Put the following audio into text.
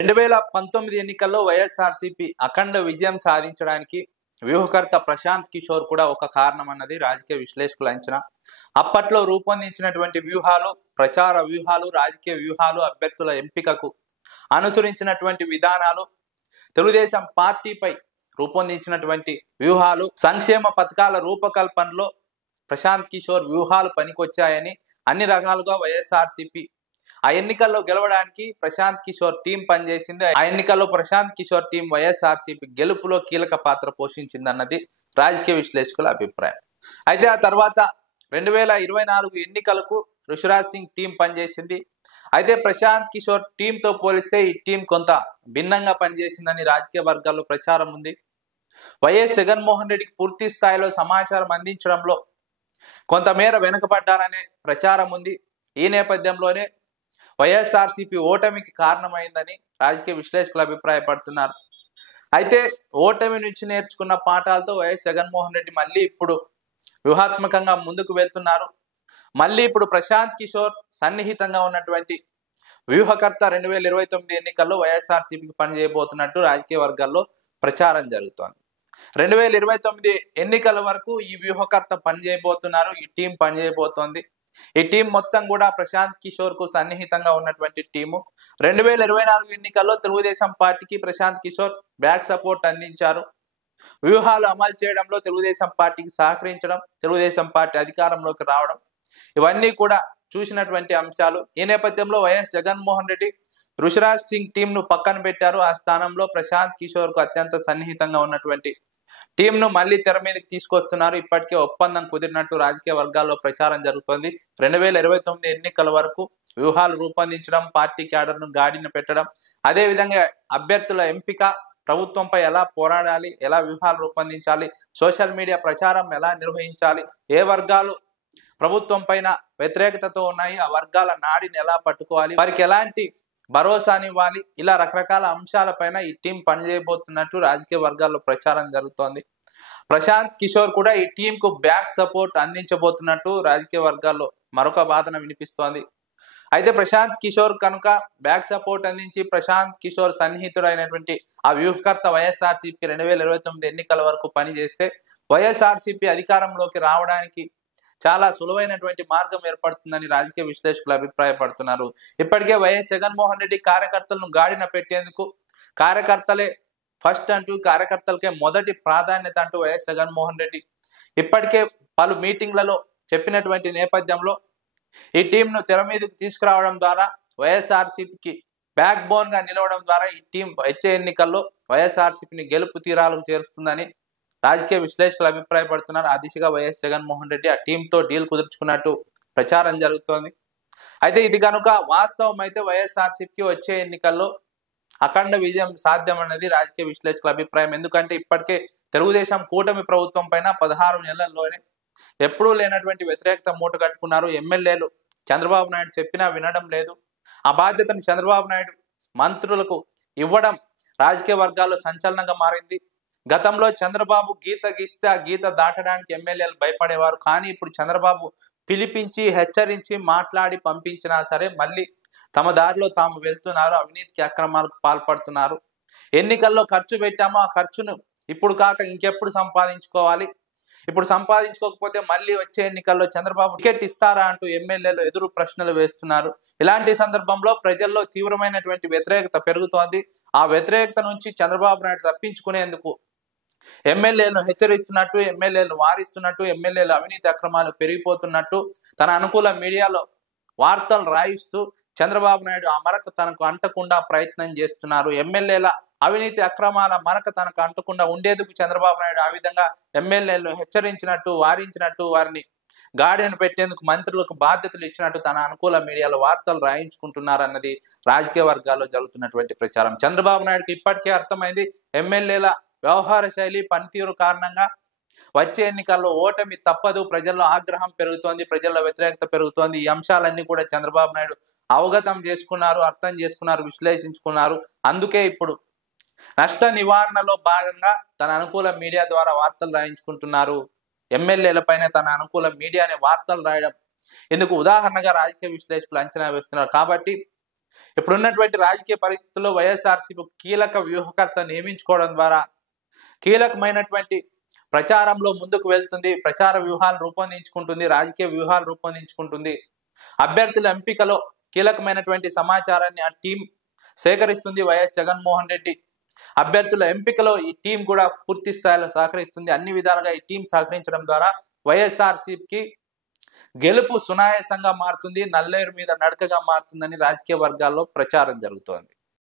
2019 ఎన్నికల్లో వైఎస్ఆర్సీపీ అఖండ విజయం సాధించడానికి వ్యూహకర్త ప్రశాంత్ కిషోర్ కూడా ఒక కారణం అన్నది రాజకీయ విశ్లేషకుల అంచనా. అప్పట్లో రూపొందించినటువంటి వ్యూహాలు, ప్రచార వ్యూహాలు, రాజకీయ వ్యూహాలు, అభ్యర్థుల ఎంపికకు అనుసరించినటువంటి విధానాలు, తెలుగుదేశం పార్టీపై రూపొందించినటువంటి వ్యూహాలు, సంక్షేమ పథకాల రూపకల్పనలో ప్రశాంత్ కిషోర్ వ్యూహాలు పనికొచ్చాయని అన్ని రకాలుగా వైఎస్ఆర్సీపీ ఆ ఎన్నికల్లో గెలవడానికి ప్రశాంత్ కిషోర్ టీం పనిచేసింది. ఆ ఎన్నికల్లో ప్రశాంత్ కిషోర్ టీం వైఎస్ఆర్సీపీ గెలుపులో కీలక పాత్ర పోషించింది అన్నది రాజకీయ విశ్లేషకుల అభిప్రాయం. అయితే ఆ తర్వాత 2024 ఎన్నికలకు ఋషిరాజ్ సింగ్ టీం పనిచేసింది. అయితే ప్రశాంత్ కిషోర్ టీంతో పోలిస్తే ఈ టీం కొంత భిన్నంగా పనిచేసిందని రాజకీయ వర్గాల్లో ప్రచారం ఉంది. వైఎస్ జగన్మోహన్ రెడ్డికి పూర్తి స్థాయిలో సమాచారం అందించడంలో కొంతమేర వెనుకబడ్డారనే ప్రచారం ఉంది. ఈ నేపథ్యంలోనే వైఎస్ఆర్సీపీ ఓటమికి కారణమైందని రాజకీయ విశ్లేషకులు అభిప్రాయపడుతున్నారు. అయితే ఓటమి నుంచి నేర్చుకున్న పాఠాలతో వైఎస్ జగన్మోహన్ రెడ్డి మళ్ళీ ఇప్పుడు వ్యూహాత్మకంగా ముందుకు వెళ్తున్నారు. మళ్ళీ ఇప్పుడు ప్రశాంత్ కిషోర్ సన్నిహితంగా ఉన్నటువంటి వ్యూహకర్త 2029 ఎన్నికల్లో వైఎస్ఆర్సీపీకి పనిచేయబోతున్నట్టు రాజకీయ వర్గాల్లో ప్రచారం జరుగుతోంది. 2029 ఎన్నికల వరకు ఈ వ్యూహకర్త పనిచేయబోతున్నారు, ఈ టీం పనిచేయబోతోంది. ఈ టీం మొత్తం కూడా ప్రశాంత్ కిషోర్ కు సన్నిహితంగా ఉన్నటువంటి టీము. 2024 ఎన్నికల్లో తెలుగుదేశం పార్టీకి ప్రశాంత్ కిషోర్ బ్యాక్ సపోర్ట్ అందించారు. వ్యూహాలు అమలు చేయడంలో తెలుగుదేశం పార్టీకి సహకరించడం, తెలుగుదేశం పార్టీ అధికారంలోకి రావడం, ఇవన్నీ కూడా చూసినటువంటి అంశాలు. ఈ నేపథ్యంలో వైఎస్ జగన్మోహన్ రెడ్డి ఋషిరాజ్ సింగ్ టీం ను పక్కన పెట్టారు. ఆ స్థానంలో ప్రశాంత్ కిషోర్ కు అత్యంత సన్నిహితంగా ఉన్నటువంటి టీం ను మళ్ళీ తెర మీదకి తీసుకొస్తున్నారు. ఇప్పటికే ఒప్పందం కుదిరినట్టు రాజకీయ వర్గాల్లో ప్రచారం జరుగుతోంది. 2029 ఎన్నికల వరకు వ్యూహాలు రూపొందించడం, పార్టీ క్యాడర్ ను గాడిన పెట్టడం, అదేవిధంగా అభ్యర్థుల ఎంపిక, ప్రభుత్వంపై ఎలా పోరాడాలి, ఎలా వ్యూహాలు రూపొందించాలి, సోషల్ మీడియా ప్రచారం ఎలా నిర్వహించాలి, ఏ వర్గాలు ప్రభుత్వం పైన వ్యతిరేకతతో ఉన్నాయి, ఆ వర్గాల నాడిని ఎలా పట్టుకోవాలి, వారికి ఎలాంటి భరోసానివ్వాలి, ఇలా రకరకాల అంశాలపైన ఈ టీం పనిచేయబోతున్నట్టు రాజకీయ వర్గాల్లో ప్రచారం జరుగుతోంది. ప్రశాంత్ కిషోర్ కూడా ఈ టీం కు బ్యాక్ సపోర్ట్ అందించబోతున్నట్టు రాజకీయ వర్గాల్లో మరొక వాదన వినిపిస్తోంది. అయితే ప్రశాంత్ కిషోర్ కనుక బ్యాక్ సపోర్ట్ అందించి ప్రశాంత్ కిషోర్ సన్నిహితుడైనటువంటి ఆ వ్యూహకర్త వైఎస్ఆర్సీపీ 2029 ఎన్నికల వరకు పనిచేస్తే వైఎస్ఆర్సీపీ అధికారంలోకి రావడానికి చాలా సులువైనటువంటి మార్గం ఏర్పడుతుందని రాజకీయ విశ్లేషకులు అభిప్రాయపడుతున్నారు. ఇప్పటికే వైఎస్ జగన్మోహన్ రెడ్డి కార్యకర్తలను గాడిన పెట్టేందుకు కార్యకర్తలే ఫస్ట్ అంటూ, కార్యకర్తలకే మొదటి ప్రాధాన్యత అంటూ వైఎస్ జగన్మోహన్ రెడ్డి ఇప్పటికే పలు మీటింగ్లలో చెప్పినటువంటి నేపథ్యంలో ఈ టీంను తెర మీదకు తీసుకురావడం ద్వారా వైఎస్ఆర్సీపీకి బ్యాక్ బోన్ గా నిలవడం ద్వారా ఈ టీం వచ్చే ఎన్నికల్లో వైఎస్ఆర్సీపీని గెలుపు తీరాలకు చేరుస్తుందని రాజకీయ విశ్లేషకులు అభిప్రాయపడుతున్నారు. ఆ దిశగా వైఎస్ జగన్మోహన్ రెడ్డి ఆ టీంతో డీల్ కుదుర్చుకున్నట్టు ప్రచారం జరుగుతోంది. అయితే ఇది కనుక వాస్తవం అయితే వైఎస్ఆర్సీపీకి వచ్చే ఎన్నికల్లో అఖండ విజయం సాధ్యం అనేది రాజకీయ విశ్లేషకుల అభిప్రాయం. ఎందుకంటే ఇప్పటికే తెలుగుదేశం కూటమి ప్రభుత్వం పైన 16 నెలల్లోనే ఎప్పుడూ లేనటువంటి వ్యతిరేకత మూట కట్టుకున్నారు. ఎమ్మెల్యేలు చంద్రబాబు నాయుడు చెప్పినా వినడం లేదు. ఆ బాధ్యతను చంద్రబాబు నాయుడు మంత్రులకు ఇవ్వడం రాజకీయ వర్గాల్లో సంచలనంగా మారింది. గతంలో చంద్రబాబు గీత గీస్తే ఆ గీత దాటడానికి ఎమ్మెల్యేలు భయపడేవారు. కానీ ఇప్పుడు చంద్రబాబు పిలిపించి, హెచ్చరించి, మాట్లాడి పంపించినా సరే మళ్ళీ తమ దారిలో తాము వెళ్తున్నారు, అవినీతికి అక్రమాలకు పాల్పడుతున్నారు. ఎన్నికల్లో ఖర్చు పెట్టామో ఆ ఖర్చును ఇప్పుడు కాక ఇంకెప్పుడు సంపాదించుకోవాలి, ఇప్పుడు సంపాదించుకోకపోతే మళ్ళీ వచ్చే ఎన్నికల్లో చంద్రబాబు టికెట్ ఇస్తారా అంటూ ఎమ్మెల్యేలు ఎదురు ప్రశ్నలు వేస్తున్నారు. ఇలాంటి సందర్భంలో ప్రజల్లో తీవ్రమైనటువంటి వ్యతిరేకత పెరుగుతోంది. ఆ వ్యతిరేకత నుంచి చంద్రబాబు నాయుడు తప్పించుకునేందుకు ఎమ్మెల్యేలను హెచ్చరిస్తున్నట్టు, ఎమ్మెల్యేలు వారిస్తున్నట్టు, ఎమ్మెల్యేలు అవినీతి అక్రమాలు పెరిగిపోతున్నట్టు తన అనుకూల మీడియాలో వార్తలు రాయిస్తూ చంద్రబాబు నాయుడు ఆ మరక తనకు అంటకుండా ప్రయత్నం చేస్తున్నారు. ఎమ్మెల్యేల అవినీతి అక్రమాల మరక తనకు అంటకుండా ఉండేందుకు చంద్రబాబు నాయుడు ఆ విధంగా ఎమ్మెల్యేలను హెచ్చరించినట్టు, వారించినట్టు, వారిని గాడిన పెట్టేందుకు మంత్రులకు బాధ్యతలు ఇచ్చినట్టు తన అనుకూల మీడియాలో వార్తలు రాయించుకుంటున్నారన్నది రాజకీయ వర్గాల్లో జరుగుతున్నటువంటి ప్రచారం. చంద్రబాబు నాయుడుకి ఇప్పటికే అర్థమైంది ఎమ్మెల్యేల వ్యవహార శైలి, పనితీరు కారణంగా వచ్చే ఎన్నికల్లో ఓటమి తప్పదు. ప్రజల్లో ఆగ్రహం పెరుగుతోంది, ప్రజల్లో వ్యతిరేకత పెరుగుతోంది. ఈ అంశాలన్నీ కూడా చంద్రబాబు నాయుడు అవగతం చేసుకున్నారు, అర్థం చేసుకున్నారు, విశ్లేషించుకున్నారు. అందుకే ఇప్పుడు నష్ట నివారణలో భాగంగా తన అనుకూల మీడియా ద్వారా వార్తలు రాయించుకుంటున్నారు. ఎమ్మెల్యేల పైన తన అనుకూల మీడియానే వార్తలు రాయడం ఇందుకు ఉదాహరణగా రాజకీయ విశ్లేషకులు అంచనా వేస్తున్నారు. కాబట్టి ఇప్పుడున్నటువంటి రాజకీయ పరిస్థితుల్లో వైఎస్ఆర్సీపీ కీలక వ్యూహకర్త నియమించుకోవడం ద్వారా కీలకమైనటువంటి ప్రచారంలో ముందుకు వెళ్తుంది, ప్రచార వ్యూహాలు రూపొందించుకుంటుంది, రాజకీయ వ్యూహాలు రూపొందించుకుంటుంది. అభ్యర్థుల ఎంపికలో కీలకమైనటువంటి సమాచారాన్ని ఆ టీం సేకరిస్తుంది. వైఎస్ జగన్మోహన్ రెడ్డి అభ్యర్థుల ఎంపికలో ఈ టీం కూడా పూర్తి స్థాయిలో సహకరిస్తుంది. అన్ని విధాలుగా ఈ టీం సహకరించడం ద్వారా వైఎస్ఆర్సీపీకి గెలుపు సునాయాసంగా మారుతుంది, నల్లేరు మీద నడకగా మారుతుందని రాజకీయ వర్గాల్లో ప్రచారం జరుగుతోంది.